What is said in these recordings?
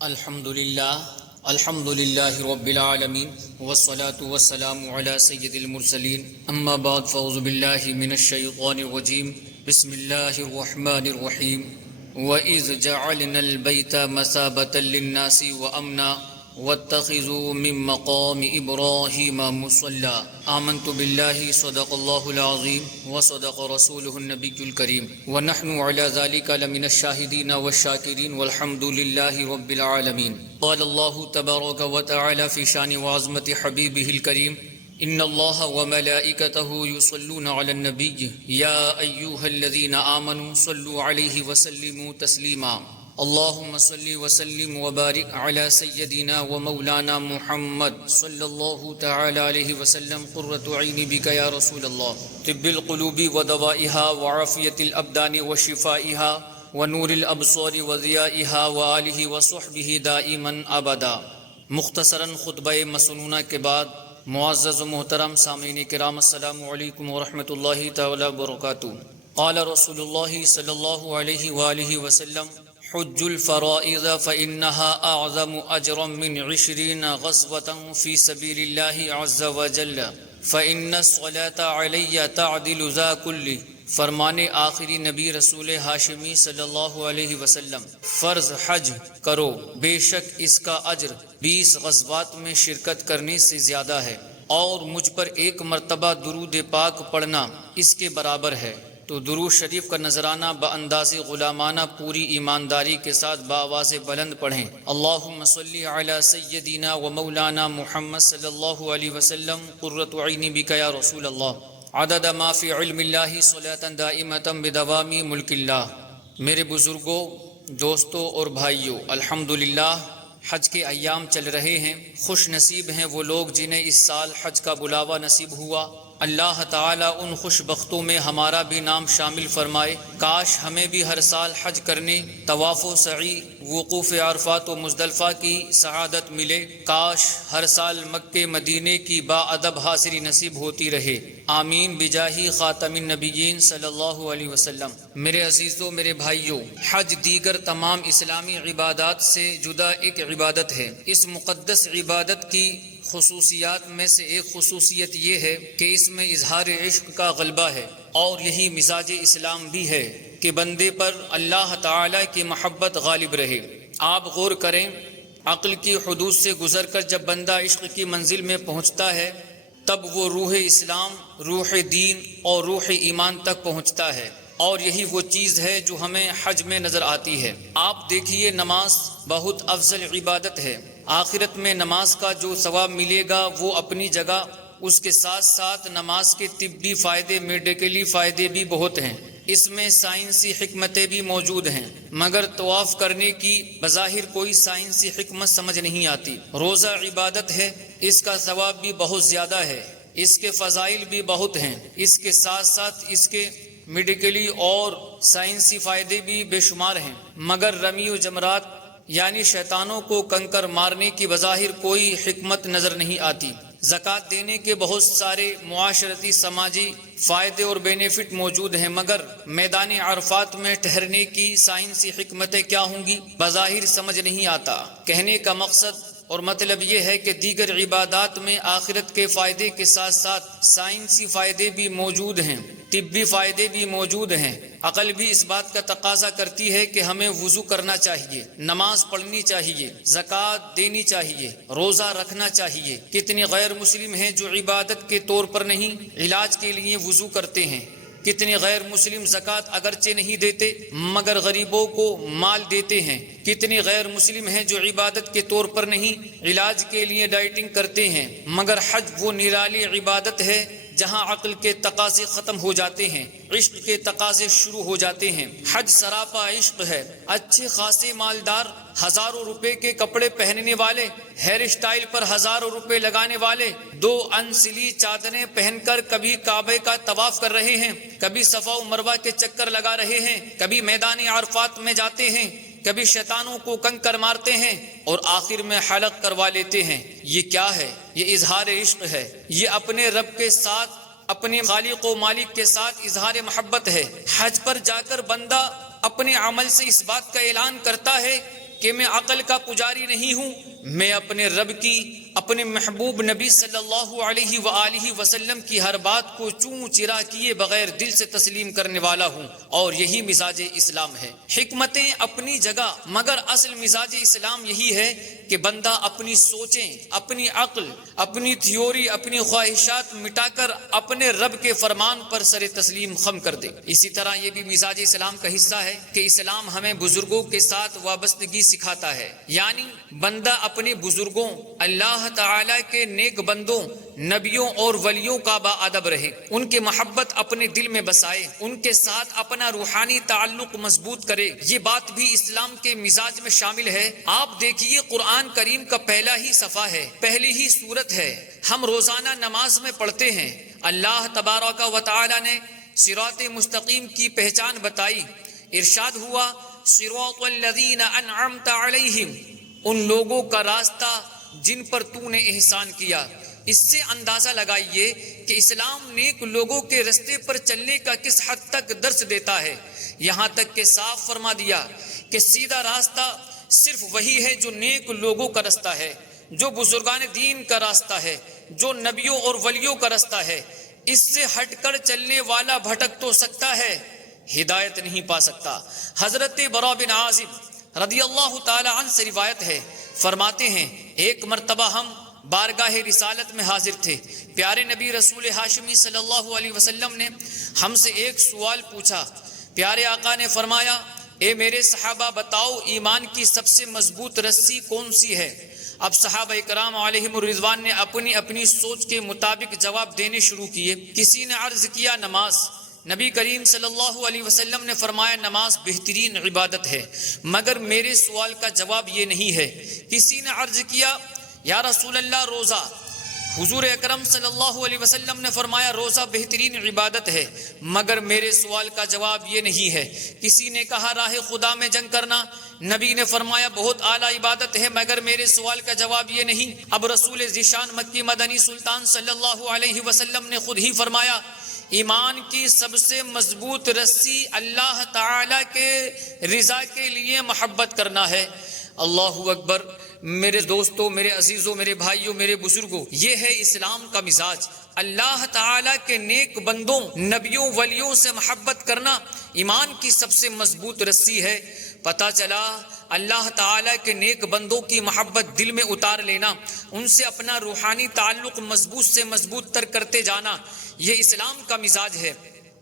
الحمد للہ رب العالمین والصلاة والسلام علی سید المرسلین اما بعد فاعوذ باللہ من الشیطان الرجیم بسم اللہ الرحمن الرحیم وَإِذْ جَعَلْنَا الْبَيْتَ مَثَابَةً لِلنَّاسِ وَأَمْنًا وَاتَّخِذُوا مِن مَّقَامِ إِبْرَاهِيمَ مُصَلًّى آمنت باللہ صدق اللہ العظیم وصدق رسولہ النبی الکریم ونحن علی ذلک لمن الشاہدین والشاکرین والحمد للہ رب العالمین قال اللہ تبارک وتعالی فی شان وعظمت حبیبہ الکریم ان اللہ وملائکتہ یصلون علی النبی یا ایہا الذین آمنوا صلوا علیہ وسلموا تسلیما اللہم صلی وسلم وبارک علی سیدنا ومولانا محمد صلی اللہ تعالی علیہ وسلم قرۃ عینی بک یا رسول اللہ طب القلوب ودوائها وعافیت الابدان وشفائها ونور الابصار وضیائها وآلہ وصحبہ دائما ابدا۔ مختصراً خطبہ مسنونہ کے بعد معزز و محترم سامعین کرام السلام علیکم ورحمۃ اللہ تعالی وبرکاتہ۔ قال رسول اللہ صلی اللہ علیہ وآلہ وسلم حج الفرائض فإنها أعظم أجرا من 20 غزوة في سبيل الله عز وجل فإن الصلاة علي تعدل ذا كله۔ فرمان آخری نبی رسول ہاشمی صلی اللہ علیہ وسلم، فرض حج کرو، بے شک اس کا اجر 20 غزوات میں شرکت کرنے سے زیادہ ہے، اور مجھ پر ایک مرتبہ درود پاک پڑھنا اس کے برابر ہے۔ تو درود شریف کا نذرانہ بانداز غلامانہ پوری ایمانداری کے ساتھ بآواز بلند پڑھیں۔ اللہم صلی علی سیدنا و مولانا محمد صلی اللہ علیہ وسلم قرۃ عینی بک یا رسول اللہ عدد ما فی علم اللہ صلاۃ دائمۃ بدوام ملک اللہ۔ میرے بزرگوں، دوستوں اور بھائیوں، الحمدللہ حج کے ایام چل رہے ہیں۔ خوش نصیب ہیں وہ لوگ جنہیں اس سال حج کا بلاوا نصیب ہوا۔ اللہ تعالیٰ ان خوش بختوں میں ہمارا بھی نام شامل فرمائے۔ کاش ہمیں بھی ہر سال حج کرنے، طواف و سعی، وقوف عرفات و مزدلفہ کی سعادت ملے۔ کاش ہر سال مکہ مدینے کی با ادب حاضری نصیب ہوتی رہے۔ آمین بجاہ خاتم النبیین صلی اللہ علیہ وسلم۔ میرے عزیزوں، میرے بھائیوں، حج دیگر تمام اسلامی عبادات سے جدا ایک عبادت ہے۔ اس مقدس عبادت کی خصوصیات میں سے ایک خصوصیت یہ ہے کہ اس میں اظہار عشق کا غلبہ ہے، اور یہی مزاج اسلام بھی ہے کہ بندے پر اللہ تعالی کی محبت غالب رہے۔ آپ غور کریں، عقل کی حدود سے گزر کر جب بندہ عشق کی منزل میں پہنچتا ہے، تب وہ روح اسلام، روح دین اور روح ایمان تک پہنچتا ہے، اور یہی وہ چیز ہے جو ہمیں حج میں نظر آتی ہے۔ آپ دیکھیے، نماز بہت افضل عبادت ہے۔ آخرت میں نماز کا جو ثواب ملے گا وہ اپنی جگہ، اس کے ساتھ ساتھ نماز کے طبی فائدے، میڈیکلی فائدے بھی بہت ہیں۔ اس میں سائنسی حکمتیں بھی موجود ہیں، مگر طواف کرنے کی بظاہر کوئی سائنسی حکمت سمجھ نہیں آتی۔ روزہ عبادت ہے، اس کا ثواب بھی بہت زیادہ ہے، اس کے فضائل بھی بہت ہیں، اس کے ساتھ ساتھ اس کے میڈیکلی اور سائنسی فائدے بھی بے شمار ہیں، مگر رمی و جمرات یعنی شیطانوں کو کنکر مارنے کی بظاہر کوئی حکمت نظر نہیں آتی۔ زکوٰۃ دینے کے بہت سارے معاشرتی سماجی فائدے اور بینیفٹ موجود ہیں، مگر میدان عرفات میں ٹھہرنے کی سائنسی حکمتیں کیا ہوں گی بظاہر سمجھ نہیں آتا۔ کہنے کا مقصد اور مطلب یہ ہے کہ دیگر عبادات میں آخرت کے فائدے کے ساتھ ساتھ سائنسی فائدے بھی موجود ہیں، طبی فائدے بھی موجود ہیں۔ عقل بھی اس بات کا تقاضا کرتی ہے کہ ہمیں وضو کرنا چاہیے، نماز پڑھنی چاہیے، زکوٰۃ دینی چاہیے، روزہ رکھنا چاہیے۔ کتنے غیر مسلم ہیں جو عبادت کے طور پر نہیں، علاج کے لیے وضو کرتے ہیں۔ کتنے غیر مسلم زکوٰۃ اگرچہ نہیں دیتے مگر غریبوں کو مال دیتے ہیں۔ کتنے غیر مسلم ہیں جو عبادت کے طور پر نہیں، علاج کے لیے ڈائٹنگ کرتے ہیں، مگر حج وہ نرالی عبادت ہے جہاں عقل کے تقاضے ختم ہو جاتے ہیں، عشق کے تقاضے شروع ہو جاتے ہیں۔ حج سراپا عشق ہے۔ اچھے خاصے مالدار، ہزاروں روپے کے کپڑے پہننے والے، ہیئر اسٹائل پر ہزاروں روپے لگانے والے، 2 انسلی چادریں پہن کر کبھی کعبے کا طواف کر رہے ہیں، کبھی صفا و مروہ کے چکر لگا رہے ہیں، کبھی میدان عرفات میں جاتے ہیں، کبھی شیطانوں کو کنکر مارتے ہیں اور آخر میں حلق کروا لیتے ہیں۔ یہ کیا ہے؟ یہ اظہار عشق ہے۔ یہ اپنے رب کے ساتھ، اپنے خالق و مالک کے ساتھ اظہار محبت ہے۔ حج پر جا کر بندہ اپنے عمل سے اس بات کا اعلان کرتا ہے کہ میں عقل کا پجاری نہیں ہوں، میں اپنے رب کی، اپنے محبوب نبی صلی اللہ علیہ وآلہ وسلم کی ہر بات کو چوں چرا کیے بغیر دل سے تسلیم کرنے والا ہوں، اور یہی مزاج اسلام ہے۔ حکمتیں اپنی جگہ، مگر اصل مزاج اسلام یہی ہے کہ بندہ اپنی سوچیں، اپنی عقل، اپنی تھیوری، اپنی خواہشات مٹا کر اپنے رب کے فرمان پر سر تسلیم خم کر دے۔ اسی طرح یہ بھی مزاج اسلام کا حصہ ہے کہ اسلام ہمیں بزرگوں کے ساتھ وابستگی سکھاتا ہے، یعنی بندہ اپنے بزرگوں، اللہ تعالی کے نیک بندوں، نبیوں اور ولیوں کا با ادب رہے، ان کے محبت اپنے دل میں بسائے، ان کے ساتھ اپنا روحانی تعلق مضبوط کرے۔ یہ بات بھی اسلام کے مزاج میں شامل ہے۔ آپ دیکھیے قرآن کریم کا پہلا ہی صفحہ ہے، پہلی ہی سورت ہے، ہم روزانہ نماز میں پڑھتے ہیں۔ اللہ تبارک و تعالی نے صراط مستقیم کی پہچان بتائی، ارشاد ہوا صراط الذین انعمت علیہم، ان لوگوں کا راستہ جن پر تو نے احسان کیا۔ اس سے اندازہ لگائیے کہ اسلام نیک لوگوں کے راستے پر چلنے کا کس حد تک درس دیتا ہے، یہاں تک کہ صاف فرما دیا کہ سیدھا راستہ صرف وہی ہے جو نیک لوگوں کا راستہ ہے، جو بزرگان دین کا راستہ ہے، جو نبیوں اور ولیوں کا راستہ ہے۔ اس سے ہٹ کر چلنے والا بھٹک تو سکتا ہے، ہدایت نہیں پا سکتا۔ حضرت برا بن عازب رضی اللہ تعالی عنہ سے روایت ہے، فرماتے ہیں ایک مرتبہ ہم بارگاہ رسالت میں حاضر تھے، پیارے نبی رسول ہاشمی صلی اللہ علیہ وسلم نے ہم سے ایک سوال پوچھا۔ پیارے آقا نے فرمایا، اے میرے صحابہ بتاؤ ایمان کی سب سے مضبوط رسی کون سی ہے؟ اب صحابہ کرام علیہم الرضوان نے اپنی اپنی سوچ کے مطابق جواب دینے شروع کیے۔ کسی نے عرض کیا نماز۔ نبی کریم صلی اللہ علیہ وسلم نے فرمایا نماز بہترین عبادت ہے، مگر میرے سوال کا جواب یہ نہیں ہے۔ کسی نے عرض کیا یا رسول اللہ روزہ۔ حضور اکرم صلی اللہ علیہ وسلم نے فرمایا روزہ بہترین عبادت ہے، مگر میرے سوال کا جواب یہ نہیں ہے۔ کسی نے کہا راہ خدا میں جنگ کرنا، نبی نے فرمایا بہت اعلیٰ عبادت ہے، مگر میرے سوال کا جواب یہ نہیں۔ اب رسول ذیشان مکی مدنی سلطان صلی اللہ علیہ وسلم نے خود ہی فرمایا ایمان کی سب سے مضبوط رسی اللہ تعالی کے رضا کے لیے محبت کرنا ہے۔ اللہ اکبر۔ میرے دوستوں، میرے عزیزوں، میرے بھائیوں، میرے بزرگوں، یہ ہے اسلام کا مزاج۔ اللہ تعالیٰ کے نیک بندوں، نبیوں، ولیوں سے محبت کرنا ایمان کی سب سے مضبوط رسی ہے۔ پتہ چلا اللہ تعالیٰ کے نیک بندوں کی محبت دل میں اتار لینا، ان سے اپنا روحانی تعلق مضبوط سے مضبوط تر کرتے جانا، یہ اسلام کا مزاج ہے۔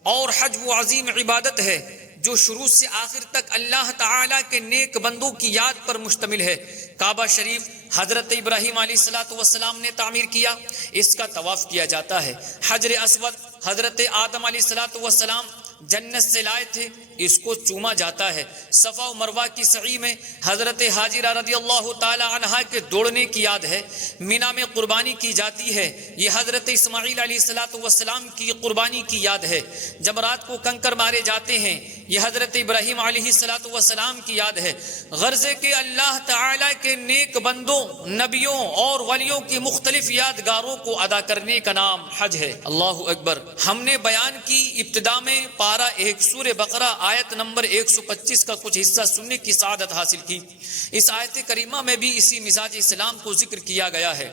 اور حج وہ عظیم عبادت ہے جو شروع سے آخر تک اللہ تعالیٰ کے نیک بندوں کی یاد پر مشتمل ہے۔ کعبہ شریف حضرت ابراہیم علیہ السلام نے تعمیر کیا، اس کا طواف کیا جاتا ہے۔ حجر اسود حضرت آدم علیہ السلام جنت سے لائے تھے، اس کو چوما جاتا ہے۔ صفا و مروہ کی سعی میں حضرت حاجرہ رضی اللہ تعالی عنہا کے دوڑنے کی یاد ہے۔ مینا میں قربانی کی جاتی ہے، یہ حضرت اسماعیل علیہ السلام کی قربانی کی یاد ہے۔ جمرات کو کنکر مارے جاتے ہیں، یہ حضرت ابراہیم علیہ السلام کی یاد ہے۔ غرض کہ اللہ تعالی کے نیک بندوں، نبیوں اور ولیوں کی مختلف یادگاروں کو ادا کرنے کا نام حج ہے۔ اللہ اکبر۔ ہم نے بیان کی ابتدا میں پارہ 1 سورہ بقرہ آیت نمبر 125 کا کچھ حصہ سننے کی سعادت حاصل کی۔ اس آیت کریمہ میں بھی اسی مزاج اسلام کو ذکر کیا گیا ہے۔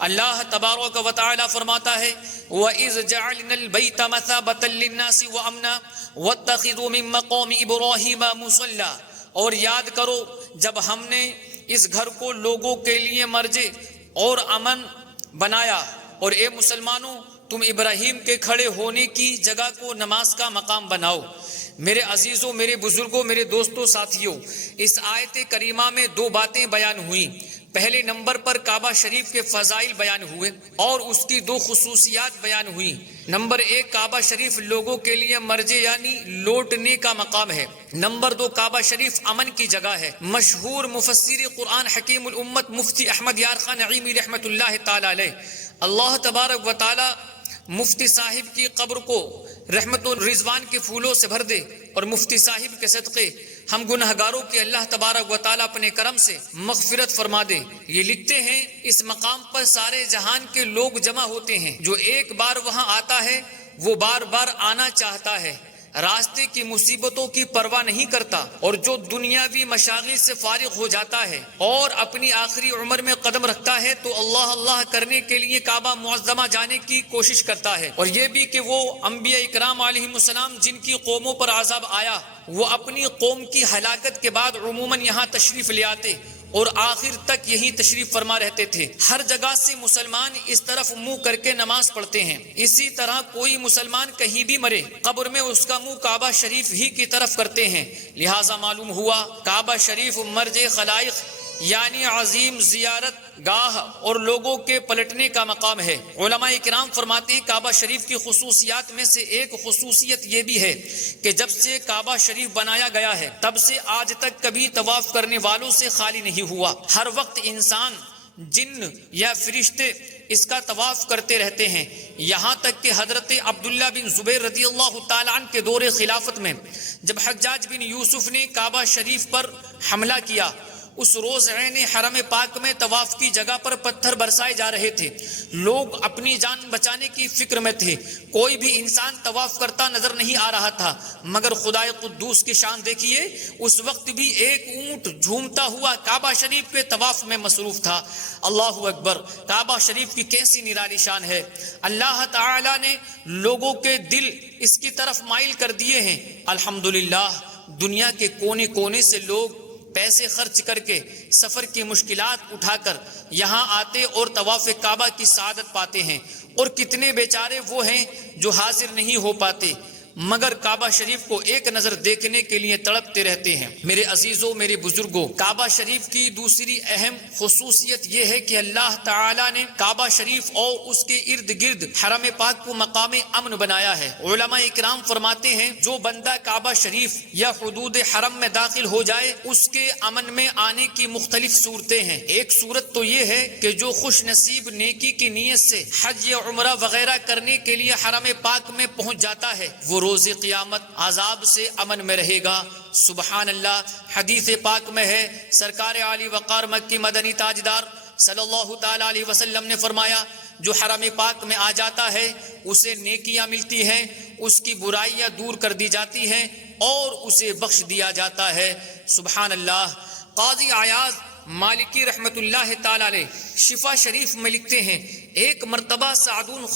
اللہ تبارک و تعالی فرماتا ہے وَإِذْ جَعَلْنَا الْبَيْتَ مَثَابَةً لِلنَّاسِ وَأَمْنًا وَاتَّخِذُوا مِن مَّقَامِ إِبْرَاهِيمَ مُصَلًّى، اور یاد کرو جب ہم نے اس گھر کو لوگوں کے لیے مرجع اور امن بنایا، اور اے مسلمانوں تم ابراہیم کے کھڑے ہونے کی جگہ کو نماز کا مقام بناؤ۔ میرے عزیزوں، میرے بزرگوں، میرے دوستوں، ساتھیوں، اس آیت کریمہ میں 2 باتیں بیان ہوئیں۔ پہلے نمبر پر کعبہ شریف کے فضائل بیان ہوئے اور اس کی 2 خصوصیات بیان ہوئیں۔ نمبر 1، کعبہ شریف لوگوں کے لیے مرجع یعنی لوٹنے کا مقام ہے۔ نمبر 2، کعبہ شریف امن کی جگہ ہے۔ مشہور مفسر قرآن حکیم الامت مفتی احمد یار خان نعیمی رحمۃ اللہ تعالی علیہ، اللہ تبارک و تعالی مفتی صاحب کی قبر کو رحمت الرضوان کے پھولوں سے بھر دے، اور مفتی صاحب کے صدقے ہم گنہگاروں کے اللہ تبارک و تعالی اپنے کرم سے مغفرت فرما دے۔ یہ لکھتے ہیں اس مقام پر سارے جہان کے لوگ جمع ہوتے ہیں، جو ایک بار وہاں آتا ہے وہ بار بار آنا چاہتا ہے۔ راستے کی مصیبتوں کی پرواہ نہیں کرتا اور جو دنیاوی مشاغل سے فارغ ہو جاتا ہے اور اپنی آخری عمر میں قدم رکھتا ہے تو اللہ اللہ کرنے کے لیے کعبہ معظمہ جانے کی کوشش کرتا ہے، اور یہ بھی کہ وہ انبیاء اکرام علیہم السلام جن کی قوموں پر عذاب آیا وہ اپنی قوم کی ہلاکت کے بعد عموماً یہاں تشریف لے آتے اور آخر تک یہی تشریف فرما رہتے تھے۔ ہر جگہ سے مسلمان اس طرف منہ کر کے نماز پڑھتے ہیں، اسی طرح کوئی مسلمان کہیں بھی مرے قبر میں اس کا منہ کعبہ شریف ہی کی طرف کرتے ہیں، لہٰذا معلوم ہوا کعبہ شریف مرج خلائق یعنی عظیم زیارت گاہ اور لوگوں کے پلٹنے کا مقام ہے۔ علماء کرام فرماتے ہیں کعبہ شریف کی خصوصیات میں سے ایک خصوصیت یہ بھی ہے کہ جب سے کعبہ شریف بنایا گیا ہے تب سے آج تک کبھی طواف کرنے والوں سے خالی نہیں ہوا۔ ہر وقت انسان، جن یا فرشتے اس کا طواف کرتے رہتے ہیں، یہاں تک کہ حضرت عبداللہ بن زبیر رضی اللہ تعالیٰ عنہ کے دور خلافت میں جب حجاج بن یوسف نے کعبہ شریف پر حملہ کیا، اس روز عین حرم پاک میں طواف کی جگہ پر پتھر برسائے جا رہے تھے، لوگ اپنی جان بچانے کی فکر میں تھے، کوئی بھی انسان طواف کرتا نظر نہیں آ رہا تھا، مگر خدائے قدوس کی شان دیکھیے، اس وقت بھی ایک اونٹ جھومتا ہوا کعبہ شریف کے طواف میں مصروف تھا۔ اللہ اکبر! کعبہ شریف کی کیسی نرالی شان ہے! اللہ تعالی نے لوگوں کے دل اس کی طرف مائل کر دیے ہیں۔ الحمدللہ دنیا کے کونے کونے سے لوگ پیسے خرچ کر کے سفر کی مشکلات اٹھا کر یہاں آتے اور طواف کعبہ کی سعادت پاتے ہیں، اور کتنے بیچارے وہ ہیں جو حاضر نہیں ہو پاتے مگر کعبہ شریف کو ایک نظر دیکھنے کے لیے تڑپتے رہتے ہیں۔ میرے عزیزوں، میرے بزرگوں، کعبہ شریف کی دوسری اہم خصوصیت یہ ہے کہ اللہ تعالیٰ نے کعبہ شریف اور اس کے ارد گرد حرم پاک کو مقام امن بنایا ہے۔ علماء اکرام فرماتے ہیں جو بندہ کعبہ شریف یا حدود حرم میں داخل ہو جائے اس کے امن میں آنے کی مختلف صورتیں ہیں۔ ایک صورت تو یہ ہے کہ جو خوش نصیب نیکی کی نیت سے حج یا عمرہ وغیرہ کرنے کے لیے حرم پاک میں پہنچ جاتا ہے وہ روز قیامت عذاب سے امن میں رہے گا۔ سبحان اللہ! حدیث پاک میں ہے، سرکار عالی وقار مکی مدنی تاجدار صلی اللہ تعالی علیہ وسلم نے فرمایا جو حرم پاک میں آ جاتا ہے اسے نیکیاں ملتی ہیں، اس کی برائیاں دور کر دی جاتی ہیں اور اسے بخش دیا جاتا ہے۔ سبحان اللہ! قاضی عیاض مالکی رحمت اللہ تعالی علیہ شفا شریف میں لکھتے ہیں ایک مرتبہ سعدون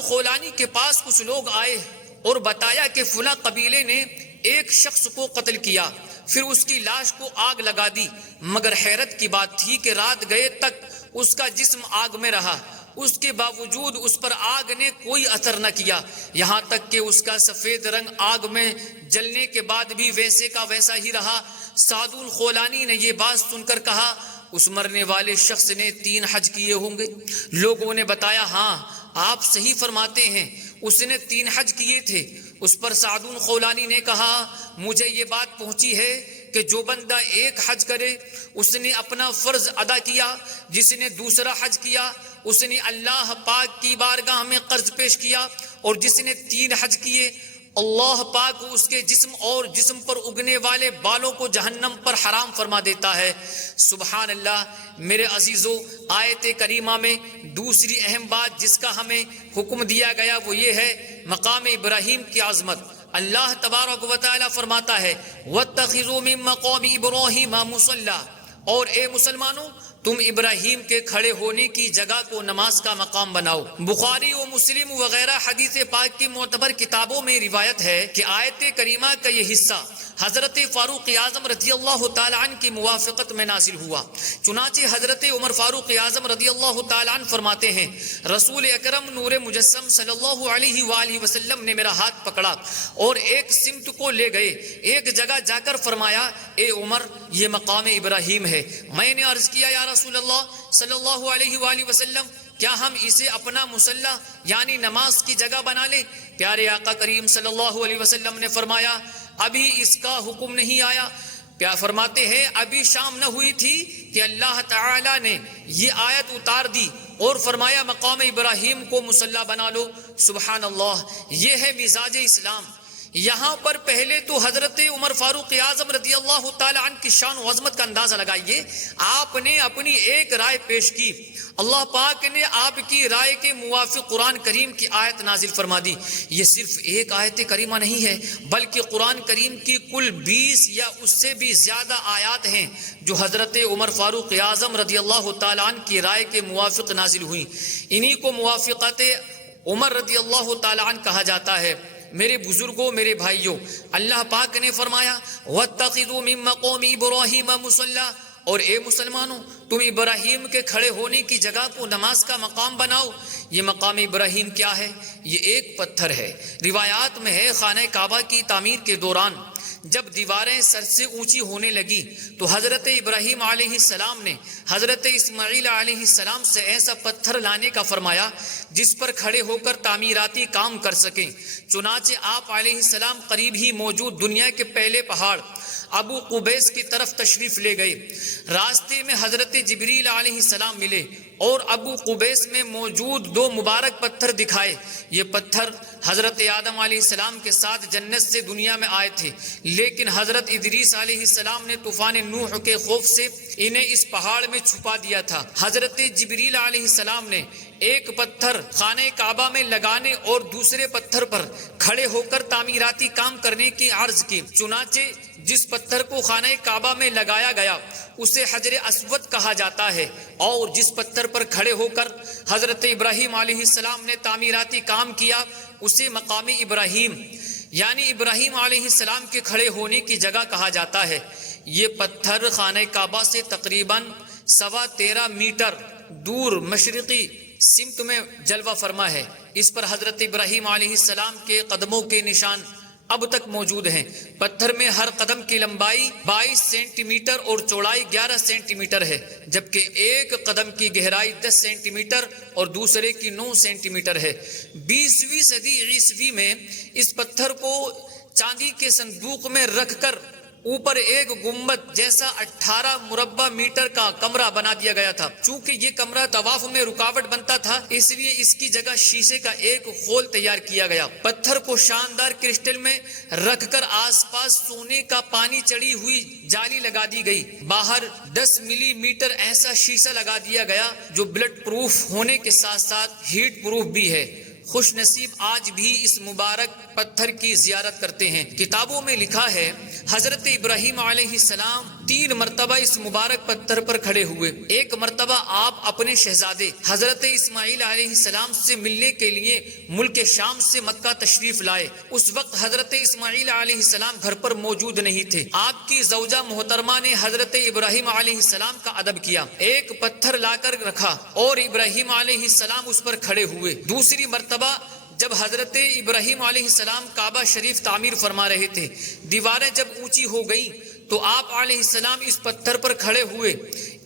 خولانی کے پاس کچھ لوگ آئے اور بتایا کہ فلاں قبیلے نے ایک شخص کو قتل کیا، پھر اس کی لاش کو آگ لگا دی، مگر حیرت کی بات تھی کہ رات گئے تک اس کا جسم آگ میں رہا، اس کے باوجود اس پر آگ نے کوئی اثر نہ کیا، یہاں تک کہ اس کا سفید رنگ آگ میں جلنے کے بعد بھی ویسے کا ویسا ہی رہا۔ سعدون خولانی نے یہ بات سن کر کہا اس مرنے والے شخص نے 3 حج کیے ہوں گے۔ لوگوں نے بتایا ہاں آپ صحیح فرماتے ہیں، اس نے 3 حج کیے تھے۔ اس پر سعدون خولانی نے کہا مجھے یہ بات پہنچی ہے کہ جو بندہ 1 حج کرے اس نے اپنا فرض ادا کیا، جس نے دوسرا حج کیا اس نے اللہ پاک کی بارگاہ میں قرض پیش کیا، اور جس نے 3 حج کیے اللہ پاک اس کے جسم اور جسم پر اگنے والے بالوں کو جہنم پر حرام فرما دیتا ہے۔ سبحان اللہ! میرے عزیزو، آیت کریمہ میں دوسری اہم بات جس کا ہمیں حکم دیا گیا وہ یہ ہے مقام ابراہیم کی عظمت۔ اللہ تبارک و تعالی فرماتا ہے وَاتَّخِذُوا مِن مَّقَامِ إِبْرَاهِيمَ مُصَلًّى، اور اے مسلمانوں تم ابراہیم کے کھڑے ہونے کی جگہ کو نماز کا مقام بناؤ۔ بخاری و مسلم وغیرہ حدیث پاک کی معتبر کتابوں میں روایت ہے کہ آیت کریمہ کا یہ حصہ حضرت فاروق اعظم رضی اللہ تعالی عنہ کی موافقت میں نازل ہوا۔ چنانچہ حضرت عمر فاروق اعظم رضی اللہ تعالی عنہ فرماتے ہیں رسول اکرم نور مجسم صلی اللہ علیہ وآلہ وسلم نے میرا ہاتھ پکڑا اور ایک سمت کو لے گئے، ایک جگہ جا کر فرمایا اے عمر یہ مقام ابراہیم ہے۔ میں نے عرض کیا یا رسول اللہ صلی اللہ علیہ وآلہ وسلم کیا ہم اسے اپنا مصلی یعنی نماز کی جگہ بنا لیں؟ پیارے آقا کریم صلی اللہ علیہ وسلم نے فرمایا ابھی اس کا حکم نہیں آیا۔ کیا فرماتے ہیں ابھی شام نہ ہوئی تھی کہ اللہ تعالی نے یہ آیت اتار دی اور فرمایا مقام ابراہیم کو مصلی بنا لو۔ سبحان اللہ! یہ ہے مزاج اسلام، یہاں پر پہلے تو حضرت عمر فاروق اعظم رضی اللہ تعالی عنہ کی شان و عظمت کا اندازہ لگائیے. آپ نے اپنی ایک رائے پیش کی, اللہ پاک نے آپ کی رائے کے موافق قرآن کریم کی آیت نازل فرما دی. یہ صرف ایک آیت کریمہ نہیں ہے بلکہ قرآن کریم کی کل 20 یا اس سے بھی زیادہ آیات ہیں جو حضرت عمر فاروق اعظم رضی اللہ تعالی عنہ کی رائے کے موافق نازل ہوئی. انہی کو موافقت عمر رضی اللہ تعالی عنہ کہا جاتا ہے. میرے بزرگوں, میرے بھائیوں, اللہ پاک نے فرمایا وَاتَّخِذُوا مِن مَّقَامِ إِبْرَاهِيمَ مُصَلًّى, اور اے مسلمانوں تم ابراہیم کے کھڑے ہونے کی جگہ کو نماز کا مقام بناؤ. یہ مقام ابراہیم کیا ہے؟ یہ ایک پتھر ہے. روایات میں ہے خانہ کعبہ کی تعمیر کے دوران جب دیواریں سر سے اونچی ہونے لگی تو حضرت ابراہیم علیہ السلام نے حضرت اسماعیل علیہ السلام سے ایسا پتھر لانے کا فرمایا جس پر کھڑے ہو کر تعمیراتی کام کر سکیں. چنانچہ آپ علیہ السلام قریب ہی موجود دنیا کے پہلے پہاڑ ابو قبیس کی طرف تشریف لے گئے. راستے میں حضرت جبریل علیہ السلام ملے اور ابو قبیس میں موجود 2 مبارک پتھر دکھائے. یہ پتھر حضرت آدم علیہ السلام کے ساتھ جنت سے دنیا میں آئے تھے, لیکن حضرت ادریس علیہ السلام نے طوفان نوح کے خوف سے انہیں اس پہاڑ میں چھپا دیا تھا. حضرت جبریل علیہ السلام نے ایک پتھر خانہ کعبہ میں لگانے اور دوسرے پتھر پر کھڑے ہو کر تعمیراتی کام کرنے کی عرض کی. چنانچہ جس پتھر کو خانہ کعبہ میں لگایا گیا اسے حجر اسود کہا جاتا ہے, اور جس پتھر پر کھڑے ہو کر حضرت ابراہیم علیہ السلام نے تعمیراتی کام کیا اسے مقام ابراہیم یعنی ابراہیم علیہ السلام کے کھڑے ہونے کی جگہ کہا جاتا ہے. یہ پتھر خانہ کعبہ سے تقریباً 13.25 میٹر دور مشرقی سمت میں جلوہ فرما ہے. اس پر حضرت ابراہیم علیہ السلام کے قدموں کے نشان اب تک موجود ہیں. پتھر میں ہر قدم کی لمبائی 22 سینٹی میٹر اور چوڑائی 11 سینٹی میٹر ہے, جبکہ ایک قدم کی گہرائی 10 سینٹی میٹر اور دوسرے کی 9 سینٹی میٹر ہے. 20ویں صدی عیسوی میں اس پتھر کو چاندی کے صندوق میں رکھ کر اوپر ایک گنبد جیسا 18 مربع میٹر کا کمرہ بنا دیا گیا تھا. چونکہ یہ کمرہ طواف میں رکاوٹ بنتا تھا اس لیے اس کی جگہ شیشے کا ایک خول تیار کیا گیا. پتھر کو شاندار کرسٹل میں رکھ کر آس پاس سونے کا پانی چڑھی ہوئی جالی لگا دی گئی. باہر 10 ملی میٹر ایسا شیشہ لگا دیا گیا جو بلٹ پروف ہونے کے ساتھ ساتھ ہیٹ پروف بھی ہے. خوش نصیب آج بھی اس مبارک پتھر کی زیارت کرتے ہیں. کتابوں میں لکھا ہے حضرت ابراہیم علیہ السلام 3 مرتبہ اس مبارک پتھر پر کھڑے ہوئے. ایک مرتبہ آپ اپنے شہزادے حضرت اسماعیل علیہ السلام سے ملنے کے لیے ملک شام سے مکہ تشریف لائے. اس وقت حضرت اسماعیل علیہ السلام گھر پر موجود نہیں تھے. آپ کی زوجہ محترمہ نے حضرت ابراہیم علیہ السلام کا ادب کیا, ایک پتھر لا کر رکھا اور ابراہیم علیہ السلام اس پر کھڑے ہوئے. دوسری مرتبہ جب حضرت ابراہیم علیہ السلام کعبہ شریف تعمیر فرما رہے تھے, دیواریں جب اونچی ہو گئیں تو آپ علیہ السلام اس پتھر پر کھڑے ہوئے.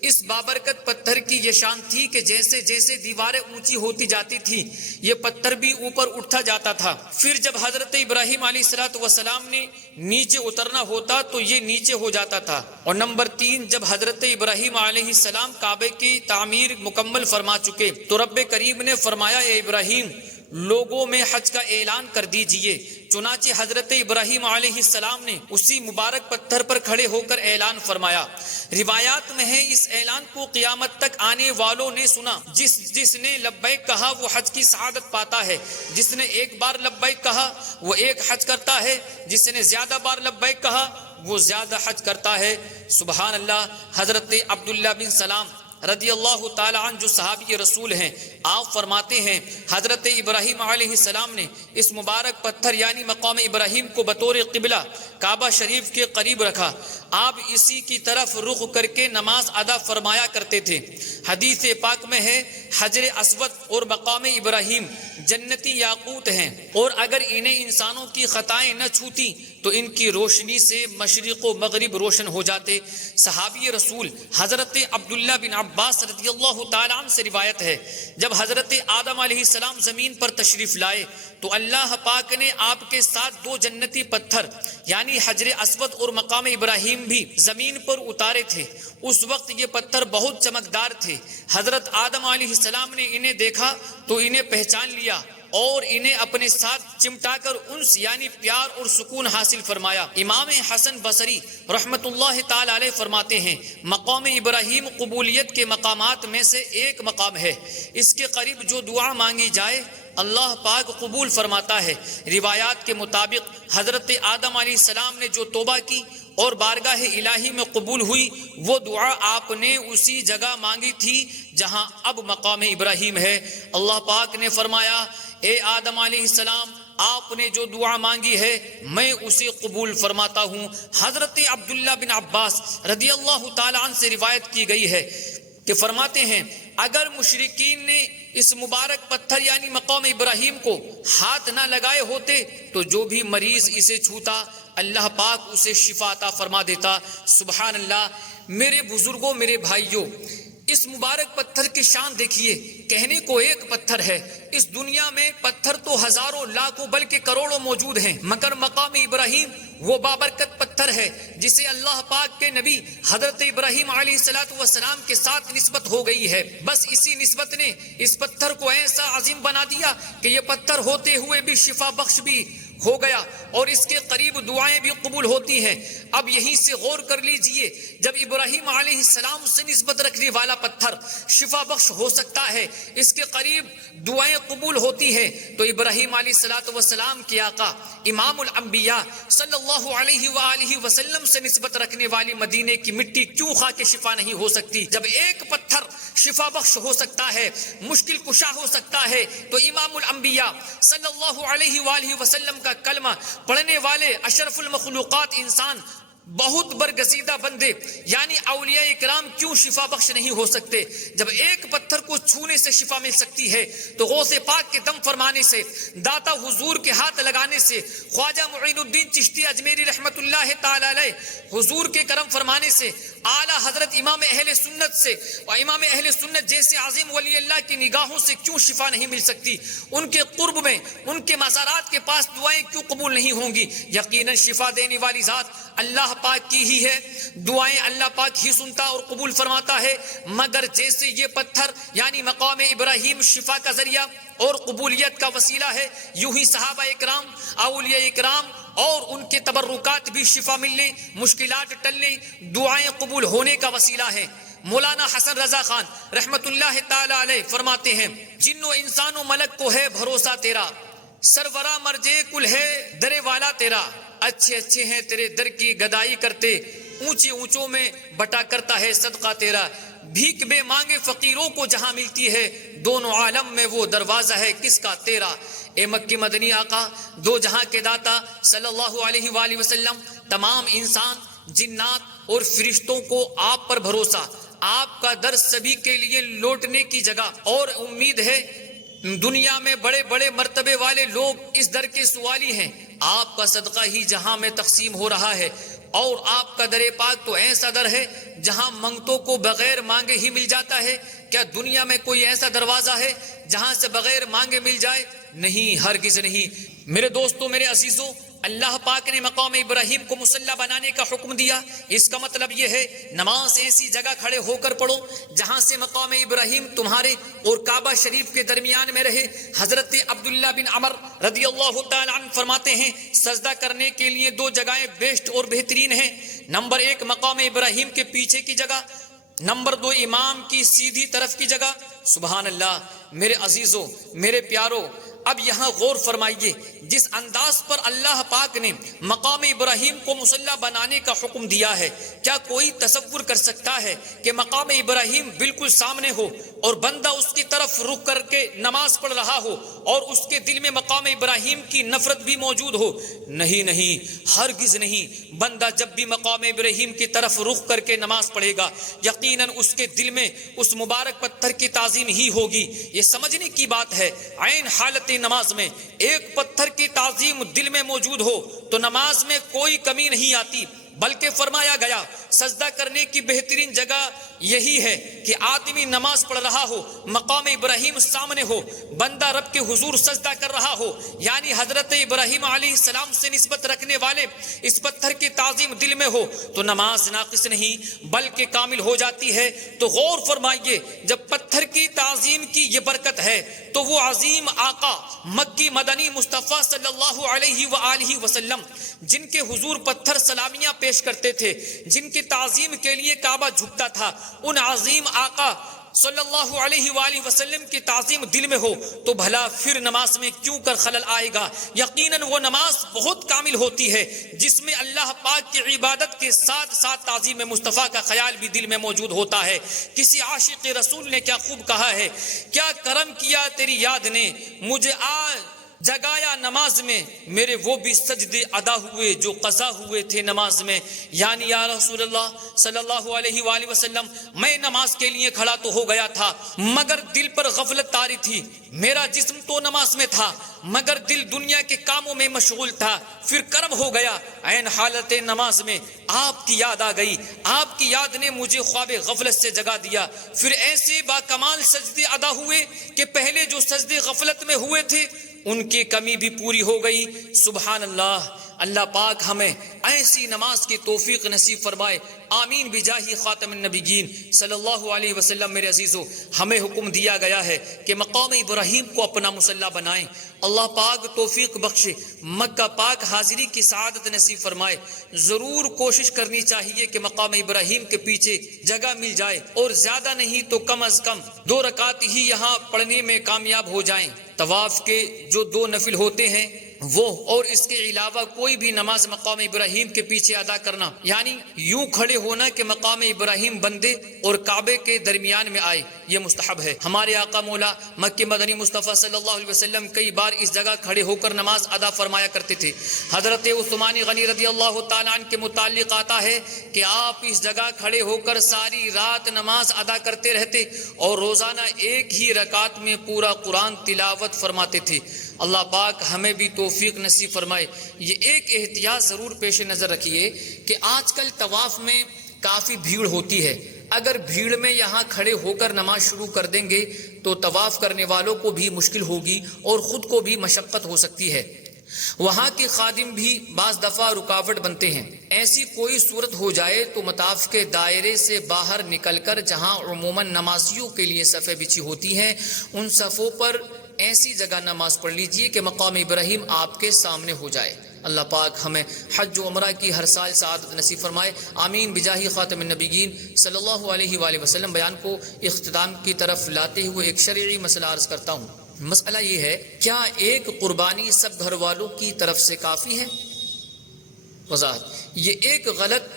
اس بابرکت پتھر کی یہ شان تھی کہ جیسے جیسے دیواریں اونچی ہوتی جاتی تھی یہ پتھر بھی اوپر اٹھتا جاتا تھا. پھر جب حضرت ابراہیم علیہ السلام نے نیچے اترنا ہوتا تو یہ نیچے ہو جاتا تھا. اور نمبر 3, جب حضرت ابراہیم علیہ السلام کعبے کی تعمیر مکمل فرما چکے تو رب کریم نے فرمایا اے ابراہیم لوگوں میں حج کا اعلان کر دیجئے. چنانچہ حضرت ابراہیم علیہ السلام نے اسی مبارک پتھر پر کھڑے ہو کر اعلان فرمایا. روایات میں ہے اس اعلان کو قیامت تک آنے والوں نے سنا. جس نے لبیک کہا وہ حج کی سعادت پاتا ہے, جس نے ایک بار لبیک کہا وہ ایک حج کرتا ہے, جس نے زیادہ بار لبیک کہا وہ زیادہ حج کرتا ہے. سبحان اللہ. حضرت عبداللہ بن سلام رضی اللہ تعالی عنہ جو صحابی رسول ہیں, آپ فرماتے ہیں حضرت ابراہیم علیہ السلام نے اس مبارک پتھر یعنی مقام ابراہیم کو بطور قبلہ کعبہ شریف کے قریب رکھا. آپ اسی کی طرف رخ کر کے نماز ادا فرمایا کرتے تھے. حدیث پاک میں ہے حجر اسود اور مقام ابراہیم جنتی یاقوت ہیں, اور اگر انہیں انسانوں کی خطائیں نہ چھوتی تو ان کی روشنی سے مشرق و مغرب روشن ہو جاتے. صحابی رسول حضرت عبداللہ بن عباس رضی اللہ تعالیٰ عنہ سے روایت ہے جب حضرت آدم علیہ السلام زمین پر تشریف لائے تو اللہ پاک نے آپ کے ساتھ 2 جنتی پتھر یعنی حجر اسود اور مقام ابراہیم بھی زمین پر اتارے تھے. اس وقت یہ پتھر بہت چمکدار تھے. حضرت آدم علیہ السلام نے انہیں دیکھا تو انہیں پہچان لیا اور انہیں اپنے ساتھ چمٹا کر انس یعنی پیار اور سکون حاصل فرمایا۔ امام حسن بصری رحمت اللہ تعالی علیہ فرماتے ہیں مقام ابراہیم قبولیت کے مقامات میں سے ایک مقام ہے، اس کے قریب جو دعا مانگی جائے اللہ پاک قبول فرماتا ہے۔ روایات کے مطابق حضرت آدم علیہ السلام نے جو توبہ کی اور بارگاہ الہی میں قبول ہوئی، وہ دعا آپ نے اسی جگہ مانگی تھی جہاں اب مقام ابراہیم ہے۔ اللہ پاک نے فرمایا اے آدم علیہ السلام، آپ نے جو دعا مانگی ہے میں اسے قبول فرماتا ہوں۔ حضرت عبداللہ بن عباس رضی اللہ تعالی عنہ سے روایت کی گئی ہے کہ فرماتے ہیں اگر مشرکین نے اس مبارک پتھر یعنی مقام ابراہیم کو ہاتھ نہ لگائے ہوتے تو جو بھی مریض اسے چھوتا اللہ پاک اسے شفا عطا فرما دیتا۔ سبحان اللہ۔ میرے بزرگوں، میرے بھائیوں، اس مبارک پتھر کی شان دیکھیے۔ کہنے کو ایک پتھر ہے، اس دنیا میں پتھر تو ہزاروں لاکھوں بلکہ کروڑوں موجود ہیں، مگر مقام ابراہیم وہ بابرکت پتھر ہے جسے اللہ پاک کے نبی حضرت ابراہیم علیہ السلام کے ساتھ نسبت ہو گئی ہے۔ بس اسی نسبت نے اس پتھر کو ایسا عظیم بنا دیا کہ یہ پتھر ہوتے ہوئے بھی شفا بخش بھی ہو گیا اور اس کے قریب دعائیں بھی قبول ہوتی ہیں۔ اب یہیں سے غور کر لیجئے، جب ابراہیم علیہ السلام سے نسبت رکھنے والا پتھر شفا بخش ہو سکتا ہے، اس کے قریب دعائیں قبول ہوتی ہیں، تو ابراہیم علیہ السلام کے آقا امام الانبیاء صلی اللہ علیہ وآلہ وسلم سے نسبت رکھنے والی مدینے کی مٹی کیوں خا کے شفا نہیں ہو سکتی؟ جب ایک پتھر شفا بخش ہو سکتا ہے، مشکل کشا ہو سکتا ہے، تو امام الانبیاء صلی اللہ علیہ وآلہ وسلم کا کلمہ پڑھنے والے اشرف المخلوقات انسان، بہت برگزیدہ بندے یعنی اولیاء اکرام کیوں شفا بخش نہیں ہو سکتے؟ جب ایک پتھر کو چھونے سے شفا مل سکتی ہے تو غوث پاک کے دم فرمانے سے، داتا حضور کے ہاتھ لگانے سے، خواجہ معین الدین چشتی اجمیری رحمت اللہ تعالی علیہ حضور کے کرم فرمانے سے، اعلیٰ حضرت امام اہل سنت سے اور امام اہل سنت جیسے عظیم ولی اللہ کی نگاہوں سے کیوں شفا نہیں مل سکتی؟ ان کے قرب میں، ان کے مزارات کے پاس دعائیں کیوں قبول نہیں ہوں گی؟ یقیناً شفا دینے والی ذات اللہ پاک کی ہی ہے، دعائیں اللہ پاک ہی سنتا اور قبول فرماتا ہے، مگر جیسے یہ پتھر یعنی مقام ابراہیم شفا کا ذریعہ اور قبولیت کا وسیلہ ہے، یوں ہی صحابہ اکرام، اولیاء اکرام اور ان کے تبرکات بھی شفا ملنے، مشکلات ٹلنے، دعائیں قبول ہونے کا وسیلہ ہے۔ مولانا حسن رضا خان رحمت اللہ تعالی علیہ فرماتے ہیں جن و انسان و ملک کو ہے بھروسہ تیرا، سرورا مرجے کل ہے درے والا تیرا، اچھے اچھے ہیں تیرے در کی گدائی کرتے، اونچے اونچوں میں بٹا کرتا ہے صدقہ تیرا، بھیک بے مانگے فقیروں کو جہاں ملتی ہے، دونوں عالم میں وہ دروازہ ہے کس کا تیرا۔ اے مکی مدنی آقا، دو جہاں کے داتا صلی اللہ علیہ وآلہ وسلم، تمام انسان، جنات اور فرشتوں کو آپ پر بھروسہ، آپ کا در سبھی کے لیے لوٹنے کی جگہ اور امید ہے۔ دنیا میں بڑے بڑے مرتبے والے لوگ اس در کے سوالی ہیں، آپ کا صدقہ ہی جہاں میں تقسیم ہو رہا ہے، اور آپ کا در پاک تو ایسا در ہے جہاں منگتوں کو بغیر مانگے ہی مل جاتا ہے۔ کیا دنیا میں کوئی ایسا دروازہ ہے جہاں سے بغیر مانگے مل جائے؟ نہیں، ہرگز نہیں۔ میرے دوستوں، میرے عزیزوں، اللہ پاک نے مقام ابراہیم کو مصلی بنانے کا حکم دیا، اس کا مطلب یہ ہے نماز ایسی جگہ کھڑے ہو کر پڑھو جہاں سے مقام ابراہیم تمہارے اور کعبہ شریف کے درمیان میں رہے۔ حضرت عبداللہ بن عمر رضی اللہ تعالی عنہ فرماتے ہیں سجدہ کرنے کے لیے دو جگہیں بیسٹ اور بہترین ہیں، نمبر ایک مقام ابراہیم کے پیچھے کی جگہ، نمبر دو امام کی سیدھی طرف کی جگہ۔ سبحان اللہ۔ میرے عزیزوں، میرے پیاروں، اب یہاں غور فرمائیے، جس انداز پر اللہ پاک نے مقام ابراہیم کو مصلی بنانے کا حکم دیا ہے، کیا کوئی تصور کر سکتا ہے کہ مقام ابراہیم بالکل سامنے ہو اور بندہ اس کی طرف رخ کر کے نماز پڑھ رہا ہو اور اس کے دل میں مقام ابراہیم کی نفرت بھی موجود ہو؟ نہیں نہیں، ہرگز نہیں۔ بندہ جب بھی مقام ابراہیم کی طرف رخ کر کے نماز پڑھے گا، یقیناً اس کے دل میں اس مبارک پتھر کی تعظیم ہی ہوگی۔ یہ سمجھنے کی بات ہے، عین حالت نماز میں ایک پتھر کی تعظیم دل میں موجود ہو تو نماز میں کوئی کمی نہیں آتی، بلکہ فرمایا گیا سجدہ کرنے کی بہترین جگہ یہی ہے کہ آدمی نماز پڑھ رہا ہو، مقام ابراہیم سامنے ہو، بندہ رب کے حضور سجدہ کر رہا ہو، یعنی حضرت ابراہیم علیہ السلام سے نسبت رکھنے والے اس پتھر کی تعظیم دل میں ہو تو نماز ناقص نہیں بلکہ کامل ہو جاتی ہے۔ تو غور فرمائیے، جب پتھر کی تعظیم کی یہ برکت ہے تو وہ عظیم آقا مکی مدنی مصطفیٰ صلی اللہ علیہ وآلہ وسلم جن کے حضور پتھر سلامیاں پیش کرتے تھے، جن کی تعظیم کے لیے کعبہ جھکتا تھا، ان عظیم آقا صلی اللہ علیہ وآلہ وسلم کی تعظیم دل میں ہو تو بھلا پھر نماز میں کیوں کر خلل آئے گا؟ یقیناً وہ نماز بہت کامل ہوتی ہے جس میں اللہ پاک کی عبادت کے ساتھ ساتھ تعظیم مصطفیٰ کا خیال بھی دل میں موجود ہوتا ہے۔ کسی عاشق رسول نے کیا خوب کہا ہے، کیا کرم کیا تیری یاد نے مجھے جگایا نماز میں، میرے وہ بھی سجدے ادا ہوئے جو قضا ہوئے تھے نماز میں۔ یعنی یا رسول اللہ صلی اللہ علیہ وآلہ وسلم، میں نماز کے لیے کھڑا تو ہو گیا تھا مگر دل پر غفلت طاری تھی، میرا جسم تو نماز میں تھا مگر دل دنیا کے کاموں میں مشغول تھا، پھر کرم ہو گیا عین حالت نماز میں آپ کی یاد آ گئی، آپ کی یاد نے مجھے خواب غفلت سے جگا دیا، پھر ایسے با کمال سجدے ادا ہوئے کہ پہلے جو سجدے غفلت میں ہوئے تھے ان کی کمی بھی پوری ہو گئی۔ سبحان اللہ، اللہ پاک ہمیں ایسی نماز کی توفیق نصیب فرمائے، آمین بجاہ خاتم النبیین صلی اللہ علیہ وسلم۔ میرے عزیزو، ہمیں حکم دیا گیا ہے کہ مقام ابراہیم کو اپنا مصلی بنائیں، اللہ پاک توفیق بخشے، مکہ پاک حاضری کی سعادت نصیب فرمائے۔ ضرور کوشش کرنی چاہیے کہ مقام ابراہیم کے پیچھے جگہ مل جائے، اور زیادہ نہیں تو کم از کم 2 رکعت ہی یہاں پڑھنے میں کامیاب ہو جائیں۔ طواف کے جو 2 نفل ہوتے ہیں وہ، اور اس کے علاوہ کوئی بھی نماز مقام ابراہیم کے پیچھے ادا کرنا، یعنی یوں کھڑے ہونا کہ مقام ابراہیم بندے اور کعبے کے درمیان میں آئے، یہ مستحب ہے۔ ہمارے آقا مولا مکی مدنی مصطفیٰ صلی اللہ علیہ وسلم کئی بار اس جگہ کھڑے ہو کر نماز ادا فرمایا کرتے تھے۔ حضرت عثمان غنی رضی اللہ تعالیٰ عنہ کے متعلق آتا ہے کہ آپ اس جگہ کھڑے ہو کر ساری رات نماز ادا کرتے رہتے اور روزانہ ایک ہی رکعت میں پورا قرآن تلاوت فرماتے تھے۔ اللہ پاک ہمیں بھی توفیق نصیب فرمائے۔ یہ ایک احتیاط ضرور پیش نظر رکھیے کہ آج کل طواف میں کافی بھیڑ ہوتی ہے، اگر بھیڑ میں یہاں کھڑے ہو کر نماز شروع کر دیں گے تو طواف کرنے والوں کو بھی مشکل ہوگی اور خود کو بھی مشقت ہو سکتی ہے، وہاں کے خادم بھی بعض دفعہ رکاوٹ بنتے ہیں۔ ایسی کوئی صورت ہو جائے تو مطاف کے دائرے سے باہر نکل کر جہاں عموماً نمازیوں کے لیے صفیں بچھی ہوتی ہیں ان صفوں پر ایسی جگہ نماز پڑھ لیجئے کہ مقام ابراہیم آپ کے سامنے ہو جائے۔ اللہ پاک ہمیں حج و عمرہ کی ہر سال سعادت نصیب فرمائے، آمین بجاہ خاتم النبیین صلی اللہ علیہ وآلہ وسلم۔ بیان کو اختتام کی طرف لاتے ہوئے ایک شرعی مسئلہ عرض کرتا ہوں۔ مسئلہ یہ ہے، کیا ایک قربانی سب گھر والوں کی طرف سے کافی ہے؟ وضاحت، یہ ایک غلط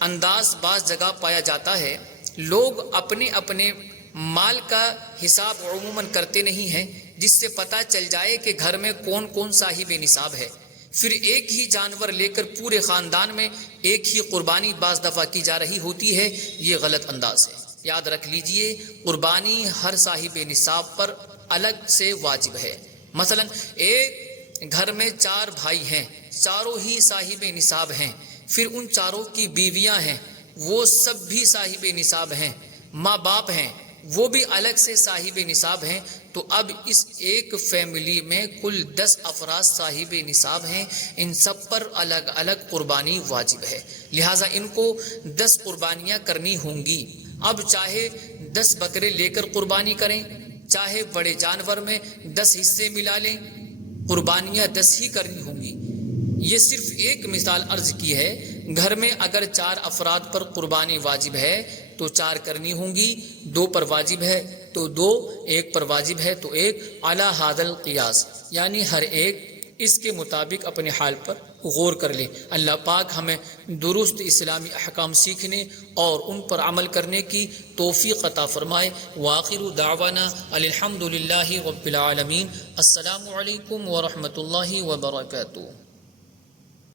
انداز بعض جگہ پایا جاتا ہے، لوگ اپنے اپنے مال کا حساب عموماً کرتے نہیں ہیں جس سے پتہ چل جائے کہ گھر میں کون کون صاحب نصاب ہے، پھر ایک ہی جانور لے کر پورے خاندان میں ایک ہی قربانی بعض دفعہ کی جا رہی ہوتی ہے۔ یہ غلط انداز ہے، یاد رکھ لیجئے قربانی ہر صاحب نصاب پر الگ سے واجب ہے۔ مثلا ایک گھر میں 4 بھائی ہیں، چاروں ہی صاحب نصاب ہیں، پھر ان چاروں کی بیویاں ہیں، وہ سب بھی صاحب نصاب ہیں، ماں باپ ہیں، وہ بھی الگ سے صاحب نصاب ہیں، تو اب اس ایک فیملی میں کل 10 افراد صاحب نصاب ہیں، ان سب پر الگ الگ قربانی واجب ہے، لہٰذا ان کو 10 قربانیاں کرنی ہوں گی۔ اب چاہے 10 بکرے لے کر قربانی کریں، چاہے بڑے جانور میں 10 حصے ملا لیں، قربانیاں 10 ہی کرنی ہوں گی۔ یہ صرف ایک مثال عرض کی ہے، گھر میں اگر 4 افراد پر قربانی واجب ہے تو 4 کرنی ہوں گی، 2 پر واجب ہے تو 2، 1 پر واجب ہے تو 1، علی ھذا القیاس، یعنی ہر ایک اس کے مطابق اپنے حال پر غور کر لے۔ اللہ پاک ہمیں درست اسلامی احکام سیکھنے اور ان پر عمل کرنے کی توفیق عطا فرمائے۔ وآخر دعوانا الحمد للہ رب العالمین۔ السلام علیکم ورحمۃ اللہ وبرکاتہ۔